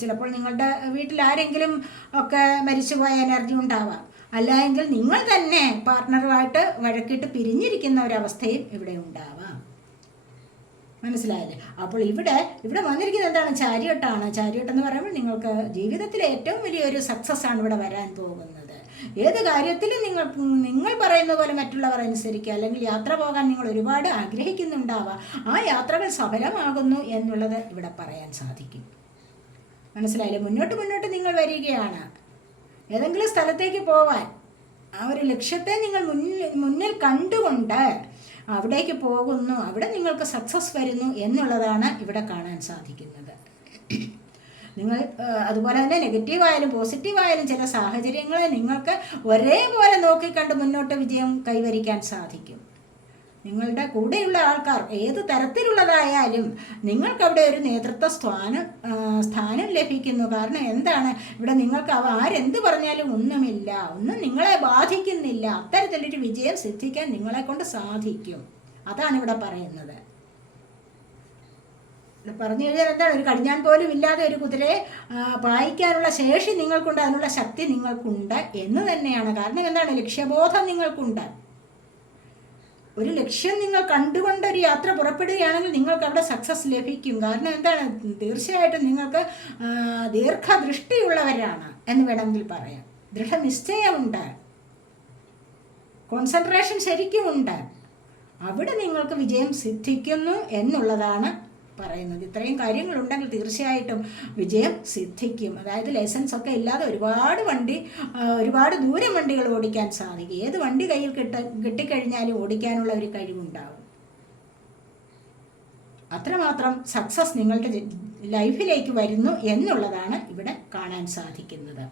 ചിലപ്പോൾ നിങ്ങളുടെ വീട്ടിൽ ആരെങ്കിലും ഒക്കെ മരിച്ചുപോയ എനർജി ഉണ്ടാവാം. അല്ലെങ്കിൽ നിങ്ങൾ തന്നെ പാർട്ട്ണറുമായിട്ട് വഴക്കിട്ട് പിരിഞ്ഞിരിക്കുന്ന ഒരവസ്ഥയും ഇവിടെ ഉണ്ടാവാം. മനസ്സിലായില്ലേ? അപ്പോൾ ഇവിടെ ഇവിടെ വന്നിരിക്കുന്നത് എന്താണ്? ചാരിയട്ടാണ്. ചാരിയട്ട് എന്ന് പറയുമ്പോൾ നിങ്ങൾക്ക് ജീവിതത്തിലെ ഏറ്റവും വലിയൊരു സക്സസ് ആണ് ഇവിടെ വരാൻ പോകുന്നത്. ഏത് കാര്യത്തിലും നിങ്ങൾ നിങ്ങൾ പറയുന്ന പോലെ മറ്റുള്ളവർ അനുസരിക്കുക. അല്ലെങ്കിൽ യാത്ര പോകാൻ നിങ്ങൾ ഒരുപാട് ആഗ്രഹിക്കുന്നുണ്ടാവുക ആ യാത്രകൾ സഫലമാകുന്നു എന്നുള്ളത് ഇവിടെ പറയാൻ സാധിക്കും. മനസ്സിലായില്ലേ? മുന്നോട്ട് മുന്നോട്ട് നിങ്ങൾ വരികയാണ്. ഏതെങ്കിലും സ്ഥലത്തേക്ക് പോവാൻ. ആ ഒരു ലക്ഷ്യത്തെ നിങ്ങൾ മുന്നിൽ മുന്നിൽ കണ്ടുകൊണ്ട് അവിടേക്ക് പോകുന്നു. അവിടെ നിങ്ങൾക്ക് സക്സസ് വരുന്നു എന്നുള്ളതാണ് ഇവിടെ കാണാൻ സാധിക്കുന്നത്. നിങ്ങൾ അതുപോലെ തന്നെ നെഗറ്റീവ് ആയാലും പോസിറ്റീവ് ആയാലും ചില സാഹചര്യങ്ങളെ നിങ്ങൾക്ക് ഒരേപോലെ നോക്കിക്കണ്ട് മുന്നോട്ട് വിജയം കൈവരിക്കാൻ സാധിക്കും. നിങ്ങളുടെ കൂടെയുള്ള ആൾക്കാർ ഏത് തരത്തിലുള്ളതായാലും നിങ്ങൾക്കവിടെ ഒരു നേതൃത്വ സ്ഥാനം സ്ഥാനം ലഭിക്കുന്നു. കാരണം എന്താണ്? ഇവിടെ നിങ്ങൾക്ക് അവ ആരെന്ത് പറഞ്ഞാലും ഒന്നുമില്ല. ഒന്നും നിങ്ങളെ ബാധിക്കുന്നില്ല. അത്തരത്തിലൊരു വിജയം സിദ്ധിക്കാൻ നിങ്ങളെ കൊണ്ട് സാധിക്കും. അതാണ് ഇവിടെ പറയുന്നത്. പറഞ്ഞു കഴിഞ്ഞാൽ എന്താണ്? ഒരു കടിഞ്ഞാൻ പോലും ഇല്ലാതെ ഒരു കുതിരയെ പായിക്കാനുള്ള ശേഷി നിങ്ങൾക്കുണ്ട്. അതിനുള്ള ശക്തി നിങ്ങൾക്കുണ്ട് എന്ന് തന്നെയാണ്. കാരണം എന്താണ്? ലക്ഷ്യബോധം നിങ്ങൾക്കുണ്ട്. ഒരു ലക്ഷ്യം നിങ്ങൾ കണ്ടുകൊണ്ട് ഒരു യാത്ര പുറപ്പെടുകയാണെങ്കിൽ നിങ്ങൾക്ക് അവിടെ സക്സസ് ലഭിക്കും. കാരണം എന്താണ്? തീർച്ചയായിട്ടും നിങ്ങൾക്ക് ദീർഘദൃഷ്ടിയുള്ളവരാണ് എന്ന് വേണമെങ്കിൽ പറയാം. ദൃഢനിശ്ചയമുണ്ട്. കോൺസെൻട്രേഷൻ ശരിക്കുമുണ്ട് അവിടെ നിങ്ങൾക്ക് വിജയം സിദ്ധിക്കുന്നു എന്നുള്ളതാണ് പറയുന്നത്. ഇത്രയും കാര്യങ്ങളുണ്ടെങ്കിൽ തീർച്ചയായിട്ടും വിജയം സിദ്ധിക്കും. അതായത് ലൈസൻസ് ഒക്കെ ഇല്ലാതെ ഒരുപാട് വണ്ടി ഒരുപാട് ദൂരം വണ്ടികൾ ഓടിക്കാൻ സാധിക്കും. ഏത് വണ്ടി കയ്യിൽ കിട്ട കിട്ടിക്കഴിഞ്ഞാലും ഓടിക്കാനുള്ള ഒരു കഴിവുണ്ടാവും. അത്രമാത്രം സക്സസ് നിങ്ങളുടെ ലൈഫിലേക്ക് വരുന്നു എന്നുള്ളതാണ് ഇവിടെ കാണാൻ സാധിക്കുന്നത്.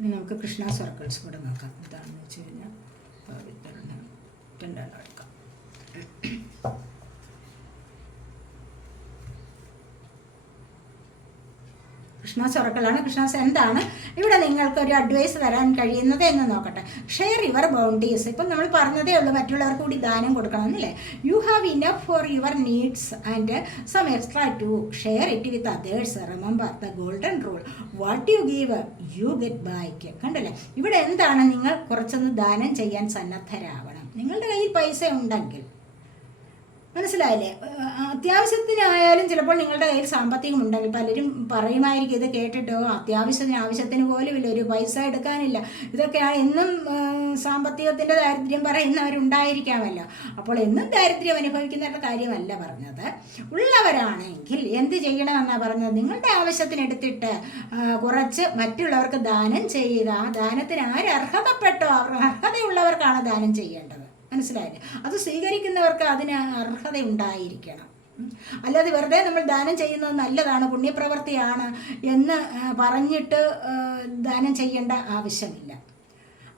ഇനി നമുക്ക് കൃഷ്ണ സർക്കിൾസ് കൂടെ നോക്കാം. എന്താണെന്ന് വെച്ച് കഴിഞ്ഞാൽ രണ്ടെണ്ണം എടുക്കാം? കൃഷ്ണ സർക്കിളാണ് കൃഷ്ണാസ് എന്താണ് ഇവിടെ നിങ്ങൾക്ക് ഒരു അഡ്വൈസ് തരാൻ കഴിയുന്നത് എന്ന് നോക്കട്ടെ. ഷെയർ യുവർ ബൗണ്ടീസ് ഇപ്പം നമ്മൾ പറഞ്ഞതേ ഉള്ളൂ മറ്റുള്ളവർക്ക് കൂടി ദാനം കൊടുക്കണം എന്നല്ലേ you have enough for your needs and some extra to share it with others remember the golden rule what you give you get back കണ്ടല്ലേ? ഇവിടെ എന്താണ് നിങ്ങൾ കുറച്ചൊന്ന് ദാനം ചെയ്യാൻ സന്നദ്ധരാവണം. നിങ്ങളുടെ കയ്യിൽ പൈസ ഉണ്ടെങ്കിൽ മനസ്സിലായില്ലേ? അത്യാവശ്യത്തിനായാലും ചിലപ്പോൾ നിങ്ങളുടെ കയ്യിൽ സാമ്പത്തികം ഉണ്ടെങ്കിൽ പലരും പറയുമായിരിക്കും ഇത് കേട്ടിട്ടോ അത്യാവശ്യത്തിന് ആവശ്യത്തിന് പോലും ഇല്ല ഒരു പൈസ എടുക്കാനില്ല. ഇതൊക്കെ എന്നും സാമ്പത്തികത്തിന്റെ ദാരിദ്ര്യം പറയുന്നവരുണ്ടായിരിക്കാമല്ലോ. അപ്പോൾ എന്നും ദാരിദ്ര്യം അനുഭവിക്കുന്നവരുടെ കാര്യമല്ല പറഞ്ഞത്. ഉള്ളവരാണെങ്കിൽ എന്ത് ചെയ്യണമെന്നാണ് പറഞ്ഞത്? നിങ്ങളുടെ ആവശ്യത്തിന് എടുത്തിട്ട് ആ, കുറച്ച് മറ്റുള്ളവർക്ക് ദാനം ചെയ്യുക ആ ദാനത്തിന് ആര് അർഹതപ്പെട്ടോ അർഹതയുള്ളവർക്കാണ് ദാനം ചെയ്യേണ്ടത്. മനസ്സിലായില്ലേ അത് സ്വീകരിക്കുന്നവർക്ക് അതിന് അർഹത ഉണ്ടായിരിക്കണം അല്ലാതെ വെറുതെ നമ്മൾ ദാനം ചെയ്യുന്നത് നല്ലതാണ് പുണ്യപ്രവൃത്തിയാണ് എന്ന് പറഞ്ഞിട്ട് ദാനം ചെയ്യേണ്ട ആവശ്യമില്ല.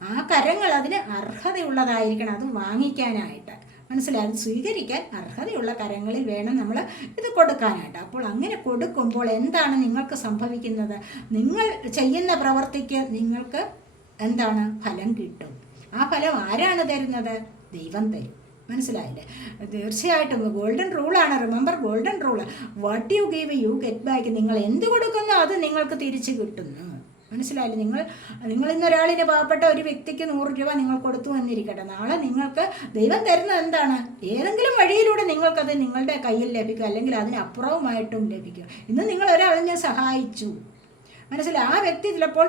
ആ കരങ്ങൾ അതിന് അർഹതയുള്ളതായിരിക്കണം അത് വാങ്ങിക്കാനായിട്ട്. മനസ്സിലായത് സ്വീകരിക്കാൻ അർഹതയുള്ള കരങ്ങളിൽ വേണം നമ്മൾ ഇത് കൊടുക്കാനായിട്ട്. അപ്പോൾ അങ്ങനെ കൊടുക്കുമ്പോൾ എന്താണ് നിങ്ങൾക്ക് സംഭവിക്കുന്നത്? നിങ്ങൾ ചെയ്യുന്ന പ്രവർത്തിക്ക് നിങ്ങൾക്ക് എന്താണ് ഫലം കിട്ടും? ആ ഫലം ആരാണ് തരുന്നത്? ദൈവം തരും. മനസ്സിലായില്ലേ? തീർച്ചയായിട്ടും golden റൂളാണ് remember golden rule what you give you get back നിങ്ങൾ എന്ത് കൊടുക്കുന്നു അത് നിങ്ങൾക്ക് തിരിച്ചു കിട്ടുന്നു. മനസ്സിലായില്ലേ? നിങ്ങൾ നിങ്ങൾ ഇന്നൊരാളിന് പാവപ്പെട്ട ഒരു വ്യക്തിക്ക് നൂറ് രൂപ നിങ്ങൾ കൊടുത്തു എന്നിരിക്കട്ടെ നാളെ നിങ്ങൾക്ക് ദൈവം തരുന്നത് എന്താണ്? ഏതെങ്കിലും വഴിയിലൂടെ നിങ്ങൾക്കത് നിങ്ങളുടെ കയ്യിൽ ലഭിക്കും. അല്ലെങ്കിൽ അതിനപ്പുറവുമായിട്ടും ലഭിക്കും. ഇന്ന് നിങ്ങൾ ഒരാളിനെ സഹായിച്ചു. മനസ്സിലായി? ആ വ്യക്തി ചിലപ്പോൾ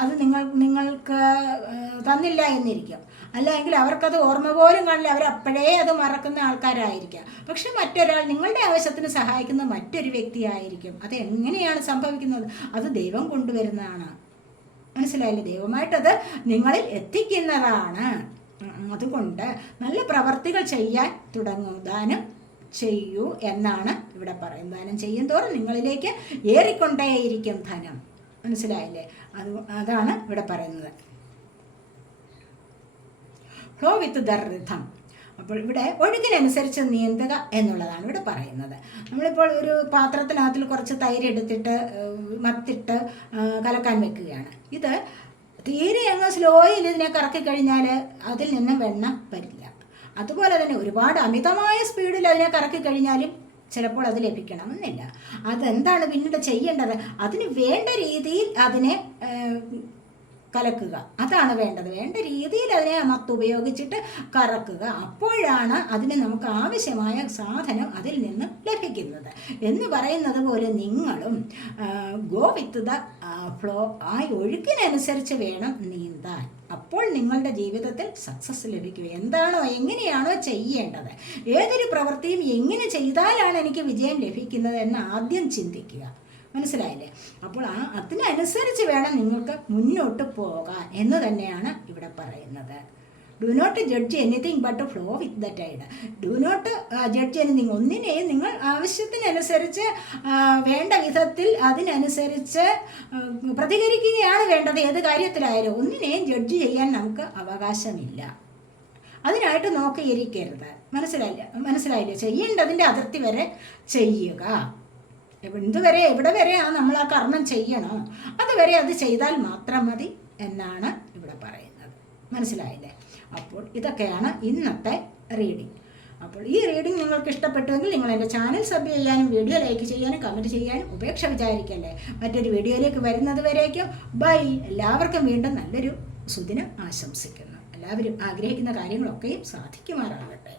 അത് നിങ്ങൾ നിങ്ങൾക്ക് തന്നില്ല എന്നിരിക്കും. അല്ലെങ്കിൽ അവർക്കത് ഓർമ്മ പോലും കാണില്ല. അവർ അപ്പോഴേ അത് മറക്കുന്ന ആൾക്കാരായിരിക്കാം. പക്ഷെ മറ്റൊരാൾ നിങ്ങളുടെ ആവശ്യത്തിന് സഹായിക്കുന്ന മറ്റൊരു വ്യക്തിയായിരിക്കും. അത് എങ്ങനെയാണ് സംഭവിക്കുന്നത്? അത് ദൈവം കൊണ്ടുവരുന്നതാണ്. മനസ്സിലായില്ലേ? ദൈവമായിട്ടത് നിങ്ങളിൽ എത്തിക്കുന്നതാണ്. അതുകൊണ്ട് നല്ല പ്രവർത്തികൾ ചെയ്യാൻ തുടങ്ങും. ദാനം ചെയ്യൂ എന്നാണ് ഇവിടെ പറയുന്നത്. ദാനം ചെയ്യും തോറും നിങ്ങളിലേക്ക് ഏറിക്കൊണ്ടേയിരിക്കും ധനം. മനസ്സിലായില്ലേ? അത് അതാണ് ഇവിടെ പറയുന്നത്. ഫ്ലോ വിത്ത് ദ അപ്പോൾ ഇവിടെ ഒഴുക്കിനനുസരിച്ച് നീന്തുക എന്നുള്ളതാണ് ഇവിടെ പറയുന്നത്. നമ്മളിപ്പോൾ ഒരു പാത്രത്തിനകത്തിൽ കുറച്ച് തൈര് എടുത്തിട്ട് മത്തിട്ട് കലക്കാൻ വെക്കുകയാണ്. ഇത് തീരെ അങ്ങ് സ്ലോയിൽ ഇതിനെ കറക്കി കഴിഞ്ഞാൽ അതിൽ നിന്നും വെണ്ണ വരില്ല. അതുപോലെ തന്നെ ഒരുപാട് അമിതമായ സ്പീഡിൽ അതിനെ കറക്കി കഴിഞ്ഞാലും ചിലപ്പോൾ അത് ലഭിക്കണമെന്നില്ല. അതെന്താണ് പിന്നീട് ചെയ്യേണ്ടത്? അതിന് വേണ്ട രീതിയിൽ അതിനെ കലക്കുക. അതാണ് വേണ്ടത്. വേണ്ട രീതിയിൽ അതിനെ മത്ത് ഉപയോഗിച്ചിട്ട് കറക്കുക. അപ്പോഴാണ് അതിന് നമുക്ക് ആവശ്യമായ സാധനം അതിൽ നിന്ന് ലഭിക്കുന്നത്. എന്ന് പറയുന്നത് പോലെ നിങ്ങളും ഗോ വിത്ത് ദ ഫ്ലോ ആ ഒഴുക്കിനനുസരിച്ച് വേണം നീന്താൻ. അപ്പോൾ നിങ്ങളുടെ ജീവിതത്തിൽ സക്സസ് ലഭിക്കുക എന്താണോ എങ്ങനെയാണോ ചെയ്യേണ്ടത്. ഏതൊരു പ്രവൃത്തിയും എങ്ങനെ ചെയ്താലാണ് എനിക്ക് വിജയം ലഭിക്കുന്നത് എന്ന് ആദ്യം ചിന്തിക്കുക. മനസ്സിലായില്ലേ? അപ്പോൾ ആ അതിനനുസരിച്ച് വേണം നിങ്ങൾക്ക് മുന്നോട്ട് പോകാൻ എന്ന് തന്നെയാണ് ഇവിടെ പറയുന്നത്. Do not judge anything but flow with the tide do not judge anything ഒന്നിനെയും നിങ്ങൾ ആവശ്യത്തിനനുസരിച്ച് വേണ്ട വിധത്തിൽ അതിനനുസരിച്ച് പ്രതികരിക്കുകയാണ് വേണ്ടത് ഏത് കാര്യത്തിലായാലും. ഒന്നിനെയും ജഡ്ജ് ചെയ്യാൻ നമുക്ക് അവകാശമില്ല. അതിനായിട്ട് നോക്കിയിരിക്കരുത്. മനസ്സിലായില്ല? മനസ്സിലായില്ല? ചെയ്യേണ്ടതിന്റെ അതിർത്തി വരെ ചെയ്യുക. എന്തുവരെ എവിടെ വരെയാണ് നമ്മൾ ആ കർമ്മം ചെയ്യണോ അതുവരെ അത് ചെയ്താൽ മാത്രം മതി എന്നാണ് ഇവിടെ പറയുന്നത്. മനസ്സിലായില്ലേ? അപ്പോൾ ഇതൊക്കെയാണ് ഇന്നത്തെ റീഡിങ് അപ്പോൾ ഈ റീഡിംഗ് നിങ്ങൾക്ക് ഇഷ്ടപ്പെട്ടുവെങ്കിൽ നിങ്ങൾ എന്റെ ചാനൽ സബ് ചെയ്യാനും വീഡിയോ ലൈക്ക് ചെയ്യാനും കമന്റ് ചെയ്യാനും ഉപേക്ഷ വിചാരിക്കല്ലേ? മറ്റൊരു വീഡിയോയിലേക്ക് വരുന്നത് വരേക്കും. ബൈ എല്ലാവർക്കും വീണ്ടും നല്ലൊരു സുദിനം ആശംസിക്കുന്നു. എല്ലാവരും ആഗ്രഹിക്കുന്ന കാര്യങ്ങളൊക്കെയും സാധിക്കുമാറാകട്ടെ.